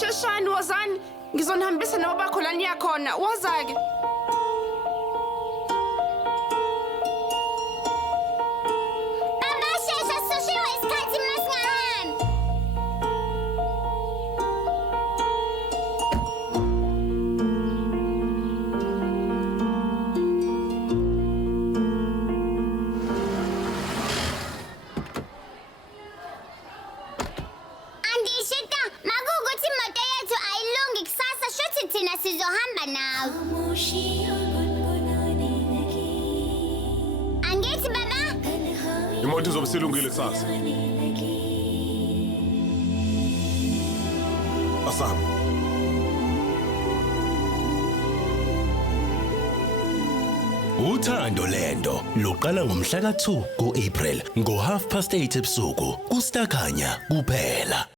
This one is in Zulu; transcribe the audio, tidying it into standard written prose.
Sheshani wozani, ngizonihambisa nobakho la niya khona. Woza-ke. Baba shesha sishiwe isikhathi masingahambi. Andishita, makuwukuthi imoto yethu ayilungi kusasa shuthi thina sizohamba nawe. Angithi baba? Imoto izobe silungile kusasa. Asaba. Uthando lento luqala ngomhla ka 2 ku-April ngo 8:30 ebusuku kuStakhanya kuphela.